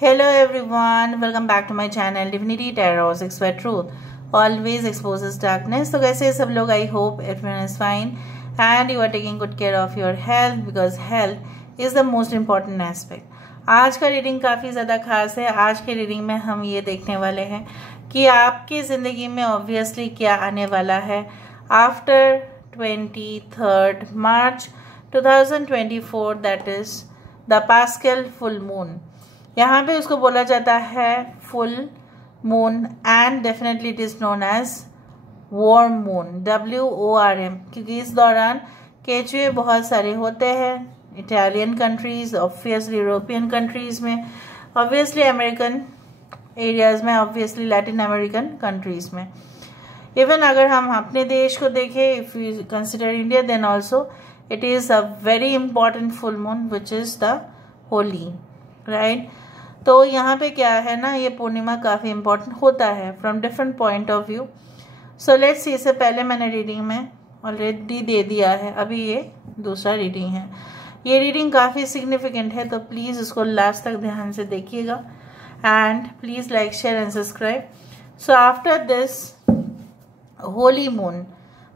Hello everyone, welcome back to my channel Divinity Tarot 6 where truth always exposes darkness. तो कैसे सब लोग? I hope everyone is fine and you are taking good care of your health because health is the most important aspect. आज का reading काफ़ी ज़्यादा खास है। आज के रीडिंग में हम ये देखने वाले हैं कि आपकी ज़िंदगी में ऑब्वियसली क्या आने वाला है after 23rd March 2024, that is the paschal full moon. यहाँ पे उसको बोला जाता है full moon and definitely it is known as worm moon, WORM, क्योंकि इस दौरान केचुए बहुत सारे होते हैं Italian countries, obviously European countries में, ऑब्वियसली अमेरिकन एरियाज़ में, ऑब्वियसली लैटिन अमेरिकन कंट्रीज़ में। इवन अगर हम अपने देश को देखें, if you consider India, then also it is a very important full moon which is the Holi, right. तो यहाँ पे क्या है ना, ये पूर्णिमा काफ़ी इंपॉर्टेंट होता है from different point of view. So let's सी, इससे पहले मैंने रीडिंग में ऑलरेडी दे दिया है, अभी ये दूसरा रीडिंग है। ये रीडिंग काफ़ी सिग्निफिकेंट है, तो प्लीज़ इसको लास्ट तक ध्यान से देखिएगा and please like, share and subscribe. So after this holy moon,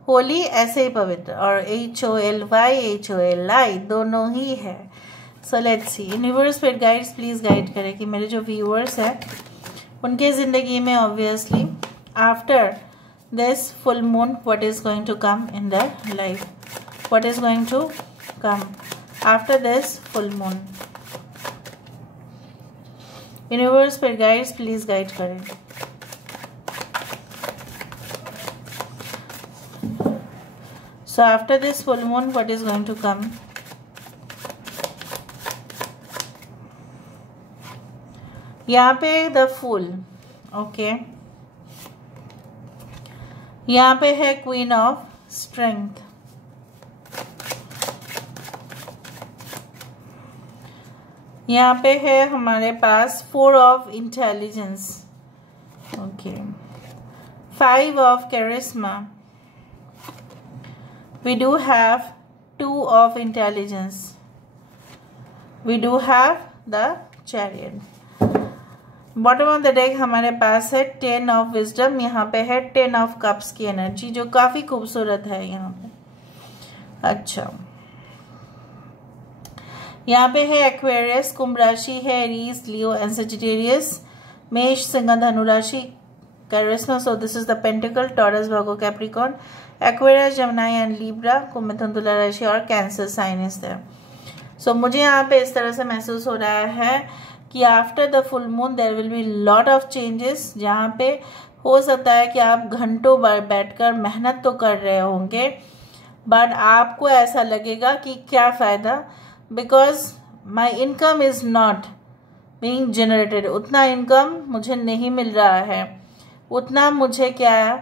holy ऐसे ही पवित्र, और HOLY दोनों ही है। So let's see, universe spirit guides please guide करें कि मेरे जो व्यूअर्स हैं उनके ज़िंदगी में obviously after this full moon what is going to come in their life, what is going to come after this full moon. Universe spirit guides please guide करें। So after this full moon, what is going to come? यहाँ पे the fool, okay, यहाँ पे है queen of strength, यहाँ पे है हमारे पास 4 of intelligence, okay, 5 of charisma, we do have 2 of intelligence, we do have the chariot। Bottom of the deck हमारे पास है 10 ऑफ विजडम, यहाँ पे है 10 ऑफ कप्स की एनर्जी जो काफी खूबसूरत है यहाँ पे। अच्छा, यहाँ पे है एक्वेरियस, कुंभ राशि है, एरीज, लियो एंड सजिटेरियस, मेष, सिंह, धनु राशि, charisma, so this is the pentacle, Taurus, Virgo, Capricorn, Aquarius, Gemini and Libra, कुंभ, मिथुन, तुला राशि और Cancer sign is there. So मुझे यहाँ पे इस तरह से महसूस हो रहा है कि after the full moon there will be lot of changes, जहाँ पे हो सकता है कि आप घंटों बैठकर मेहनत तो कर रहे होंगे बट आपको ऐसा लगेगा कि क्या फ़ायदा, because my income is not being generated, उतना इनकम मुझे नहीं मिल रहा है, उतना मुझे क्या,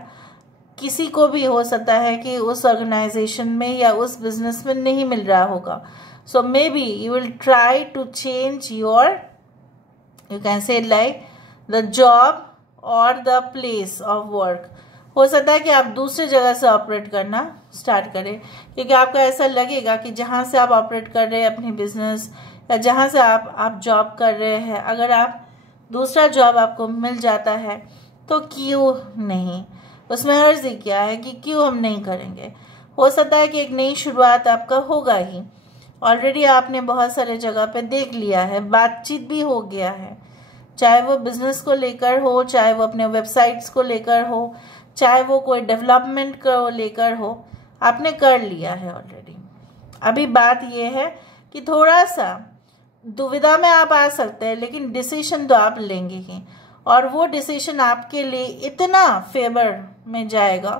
किसी को भी हो सकता है कि उस ऑर्गेनाइजेशन में या उस बिजनेस में नहीं मिल रहा होगा। So maybe you will try to change your, you can say like the job or the place of work। हो सकता है कि आप दूसरी जगह से ऑपरेट करना स्टार्ट करें, क्योंकि आपको ऐसा लगेगा कि जहाँ से आप ऑपरेट कर रहे हैं अपनी बिजनेस या जहाँ से आप जॉब कर रहे हैं, अगर आप दूसरा जॉब आपको मिल जाता है तो क्यों नहीं, उसमें हर्ज ही क्या है कि क्यों हम नहीं करेंगे। हो सकता है कि एक नई शुरुआत आपका होगा ही, ऑलरेडी आपने बहुत सारे जगह पे देख लिया है, बातचीत भी हो गया है, चाहे वो बिजनेस को लेकर हो, चाहे वो अपने वेबसाइट्स को लेकर हो, चाहे वो कोई डेवलपमेंट को लेकर हो, आपने कर लिया है ऑलरेडी। अभी बात ये है कि थोड़ा सा दुविधा में आप आ सकते हैं, लेकिन डिसीजन तो आप लेंगे ही, और वो डिसीजन आपके लिए इतना फेवर में जाएगा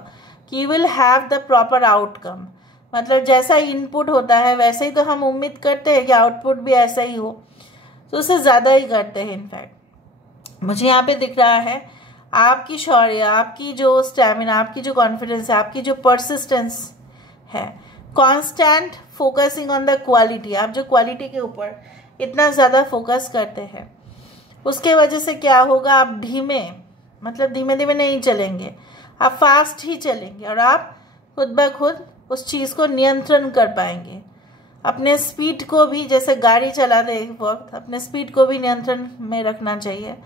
कि you will have the proper outcome. मतलब जैसा इनपुट होता है वैसे ही तो हम उम्मीद करते हैं कि आउटपुट भी ऐसा ही हो, तो उससे ज़्यादा ही करते हैं। इनफैक्ट मुझे यहाँ पे दिख रहा है आपकी शौर्य, आपकी जो स्टैमिना, आपकी जो कॉन्फिडेंस है, आपकी जो परसिस्टेंस है, constant focusing on the quality, आप जो क्वालिटी के ऊपर इतना ज़्यादा फोकस करते हैं, उसके वजह से क्या होगा, आप धीमे धीमे नहीं चलेंगे, आप फास्ट ही चलेंगे और आप खुद ब खुद उस चीज़ को नियंत्रण कर पाएंगे। अपने स्पीड को भी, जैसे गाड़ी चलाते वक्त अपने स्पीड को भी नियंत्रण में रखना चाहिए,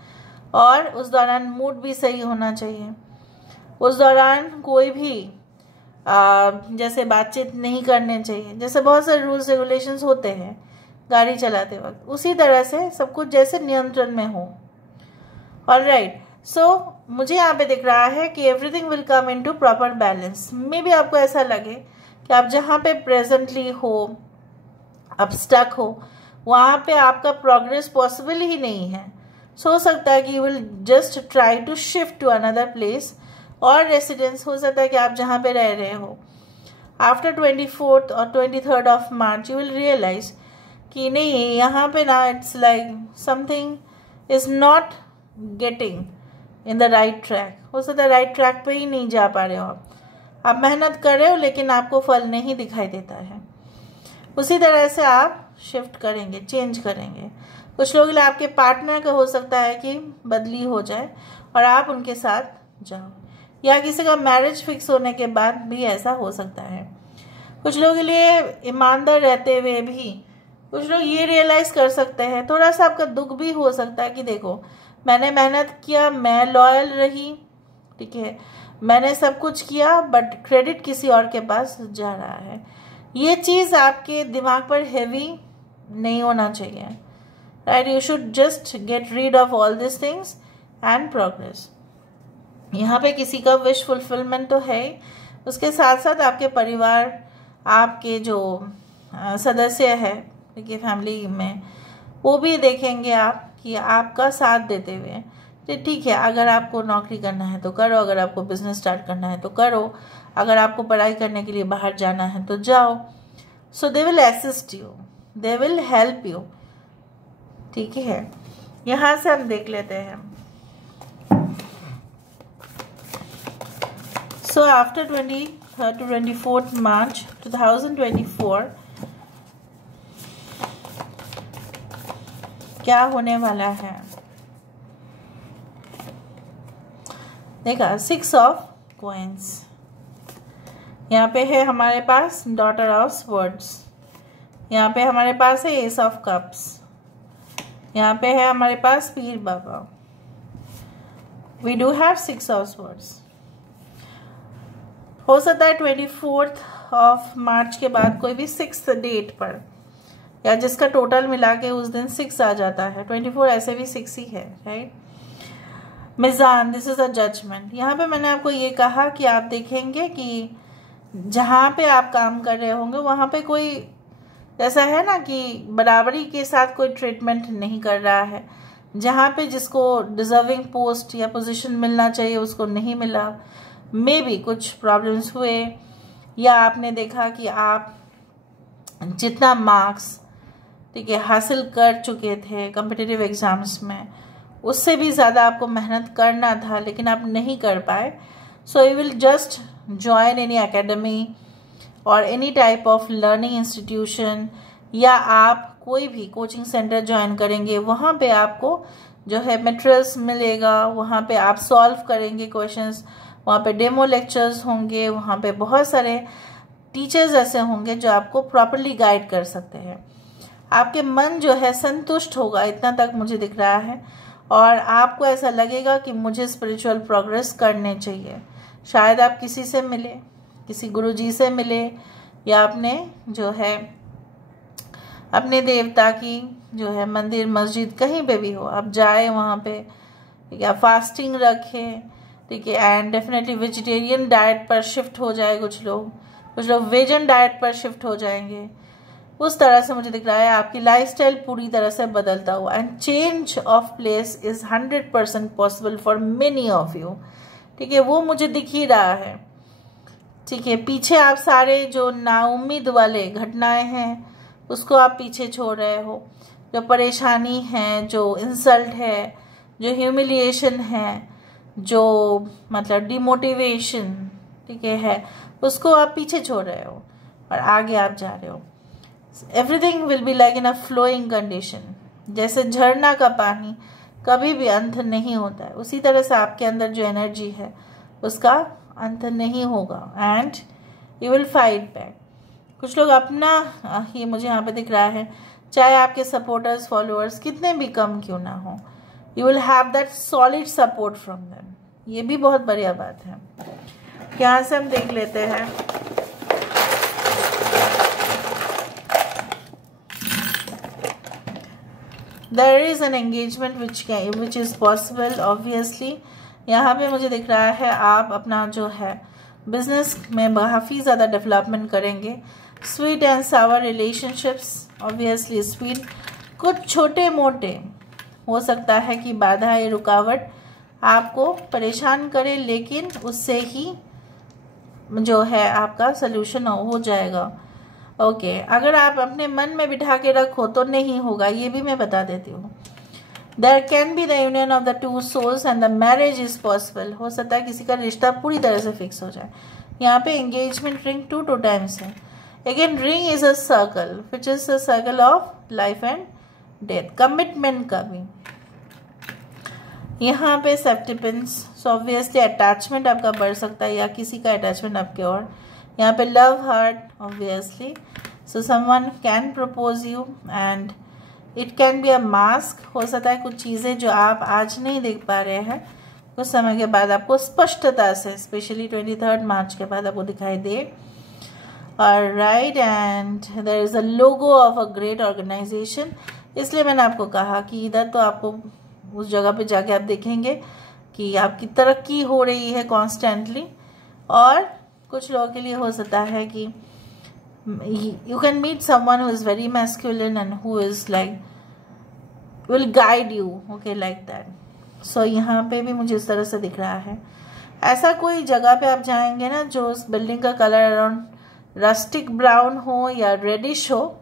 और उस दौरान मूड भी सही होना चाहिए। उस दौरान कोई भी जैसे बातचीत नहीं करने चाहिए, जैसे बहुत सारे रूल्स रेगुलेशंस होते हैं गाड़ी चलाते वक्त, उसी तरह से सब कुछ जैसे नियंत्रण में हो। ऑलराइट, सो मुझे यहाँ पे दिख रहा है कि everything will come into proper balance. मे भी आपको ऐसा लगे कि आप जहाँ पे प्रेजेंटली हो, आप स्टक हो, वहाँ पे आपका प्रोग्रेस पॉसिबल ही नहीं है। हो सकता है कि you will just try to shift to another place और रेसिडेंस। हो सकता है कि आप जहाँ पे रह रहे हो आफ्टर 24th और 23rd of March you will realise कि नहीं, यहाँ पे ना it's like something is not getting in the right track. हो सकता है राइट ट्रैक पे ही नहीं जा पा रहे हो आप मेहनत कर रहे हो लेकिन आपको फल नहीं दिखाई देता है। उसी तरह से आप शिफ्ट करेंगे, चेंज करेंगे। कुछ लोगों के लिए आपके पार्टनर का हो सकता है कि बदली हो जाए और आप उनके साथ जाओ, या किसी का मैरिज फिक्स होने के बाद भी ऐसा हो सकता है। कुछ लोगों के लिए ईमानदार रहते हुए भी कुछ लोग ये रियलाइज कर सकते हैं, थोड़ा सा आपका दुख भी हो सकता है कि देखो मैंने मेहनत किया, मैं लॉयल रही, ठीक है, मैंने सब कुछ किया, बट क्रेडिट किसी और के पास जा रहा है। ये चीज़ आपके दिमाग पर हैवी नहीं होना चाहिए, right. You should just get rid of all this things and progress. यहाँ पे किसी का विश फुलफिलमेंट तो है, उसके साथ साथ आपके परिवार, आपके जो सदस्य है देखिए फैमिली में, वो भी देखेंगे आप कि आपका साथ देते हुए, तो ठीक है, अगर आपको नौकरी करना है तो करो, अगर आपको बिजनेस स्टार्ट करना है तो करो, अगर आपको पढ़ाई करने के लिए बाहर जाना है तो जाओ। So they will assist you, they will help you, ठीक है। यहाँ से हम देख लेते हैं। So after 23rd to 24th March 2024 क्या होने वाला है? देखा 6 of Coins, यहाँ पे है हमारे पास डॉटर ऑफ स्वर्ड्स, यहाँ पे हमारे पास है एस ऑफ कप्स, यहाँ पे है हमारे पास पीर बाबा। We do have 6 of swords. हो सकता है 24th ऑफ मार्च के बाद कोई भी 6th डेट पर, या जिसका टोटल मिला के उस दिन 6 आ जाता है, 24 ऐसे भी 6 ही है, right. Mizan, this is a judgement. यहाँ पे मैंने आपको ये कहा कि आप देखेंगे कि जहाँ पे आप काम कर रहे होंगे वहाँ पे कोई ऐसा है ना कि बराबरी के साथ कोई ट्रीटमेंट नहीं कर रहा है, जहाँ पे जिसको डिजर्विंग पोस्ट या पोजीशन मिलना चाहिए उसको नहीं मिला। मे बी कुछ प्रॉब्लम्स हुए, या आपने देखा कि आप जितना मार्क्स, ठीक है, हासिल कर चुके थे कॉम्पिटिटिव एग्जाम्स में, उससे भी ज़्यादा आपको मेहनत करना था लेकिन आप नहीं कर पाए। So you will just join any academy और any type of learning institution, या आप कोई भी कोचिंग सेंटर ज्वाइन करेंगे, वहाँ पे आपको जो है मटेरियल्स मिलेगा, वहाँ पे आप सॉल्व करेंगे क्वेश्चंस, वहाँ पे डेमो लेक्चर्स होंगे, वहाँ पे बहुत सारे टीचर्स ऐसे होंगे जो आपको प्रॉपरली गाइड कर सकते हैं। आपके मन जो है संतुष्ट होगा, इतना तक मुझे दिख रहा है, और आपको ऐसा लगेगा कि मुझे स्पिरिचुअल प्रोग्रेस करने चाहिए। शायद आप किसी से मिले, किसी गुरुजी से मिले, या अपने जो है अपने देवता की जो है मंदिर मस्जिद कहीं पे भी हो, आप जाए वहाँ पे, ठीक है, फास्टिंग रखें, ठीक है, एंड डेफिनेटली वेजिटेरियन डाइट पर शिफ्ट हो जाए। कुछ लोग वेजन डाइट पर शिफ्ट हो जाएंगे। उस तरह से मुझे दिख रहा है आपकी लाइफस्टाइल पूरी तरह से बदलता हुआ, and change of place is 100% possible for many of you, ठीक है, वो मुझे दिख ही रहा है, ठीक है। पीछे आप सारे जो नाउम्मीद वाले घटनाएं हैं उसको आप पीछे छोड़ रहे हो, जो परेशानी है, जो इंसल्ट है, जो ह्यूमिलिएशन है, जो मतलब डिमोटिवेशन, ठीक है, उसको आप पीछे छोड़ रहे हो और आगे आप जा रहे हो। Everything will be like in a flowing condition, जैसे झरना का पानी कभी भी अंत नहीं होता है, उसी तरह से आपके अंदर जो एनर्जी है उसका अंत नहीं होगा, and you will fight back. कुछ लोग अपना ये मुझे यहाँ पे दिख रहा है, चाहे आपके सपोर्टर्स फॉलोअर्स कितने भी कम क्यों ना हो, you will have that solid support from them. ये भी बहुत बढ़िया बात है। यहाँ से हम देख लेते हैं there is an engagement which is possible obviously. यहाँ पे मुझे दिख रहा है आप अपना जो है बिजनेस में काफ़ी ज़्यादा डेवलपमेंट करेंगे। Sweet and Sawar relationships obviously sweet. कुछ छोटे मोटे हो सकता है कि बाधा या रुकावट आपको परेशान करे, लेकिन उससे ही जो है आपका सल्यूशन हो जाएगा। ओके, अगर आप अपने मन में बिठा के रखो तो नहीं होगा, ये भी मैं बता देती हूँ। There can be the union of the two souls and the marriage is possible. हो सकता है किसी का रिश्ता पूरी तरह से फिक्स हो जाए। यहाँ पे एंगेजमेंट रिंग 2 टाइम्स है। Again ring is a circle which is a circle of life and death, commitment का भी। यहाँ पे सेप्टिपिन्स, सो ऑब्वियसली अटैचमेंट आपका बढ़ सकता है या किसी का अटैचमेंट आपके और। यहाँ पे love heart obviously, so someone can propose you and it can be a mask. हो सकता है कुछ चीज़ें जो आप आज नहीं देख पा रहे हैं कुछ समय के बाद आपको स्पष्टता से, स्पेशली 23 मार्च के बाद आपको दिखाई दे। Right, and there is a logo of a great organisation. इसलिए मैंने आपको कहा कि इधर तो आपको उस जगह पे जाके आप देखेंगे कि आपकी तरक्की हो रही है कॉन्स्टेंटली। और कुछ लोगों के लिए हो सकता है कि you can meet someone who is very masculine and who is like will guide you, okay, like that. So यहाँ पे भी मुझे इस तरह से दिख रहा है। ऐसा कोई जगह पे आप जाएंगे ना जो उस बिल्डिंग का कलर अराउंड रस्टिक ब्राउन हो या रेडिश हो,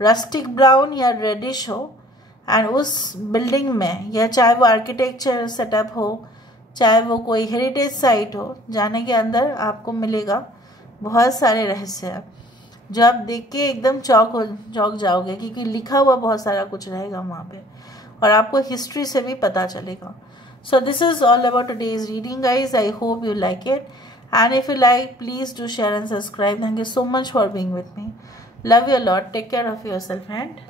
रस्टिक ब्राउन या रेडिश हो, एंड उस बिल्डिंग में, या चाहे वो आर्किटेक्चर सेटअप हो, चाहे वो कोई हेरिटेज साइट हो, जाने के अंदर आपको मिलेगा बहुत सारे रहस्य जो आप देख के एकदम चौंक जाओगे, क्योंकि लिखा हुआ बहुत सारा कुछ रहेगा वहाँ पे और आपको हिस्ट्री से भी पता चलेगा। सो this is all about today's reading guys. I hope you like it, and if you like please do share and subscribe. Thank you so much for being with me. Love you a lot. Take care of yourself and